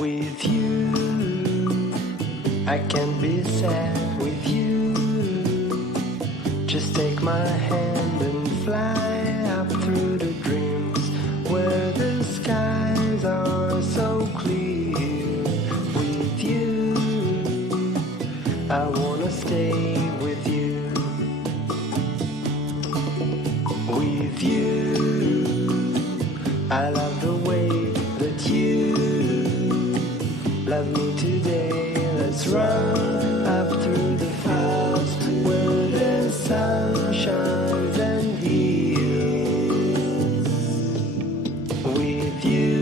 With you, I can't be sad with you. Just take my hand and fly up through the dreams where the skies are so clear. With you, I wanna stay with you. With you, I love the way that you love me today. Let's run up through the fields where the sun shines and heals. With you,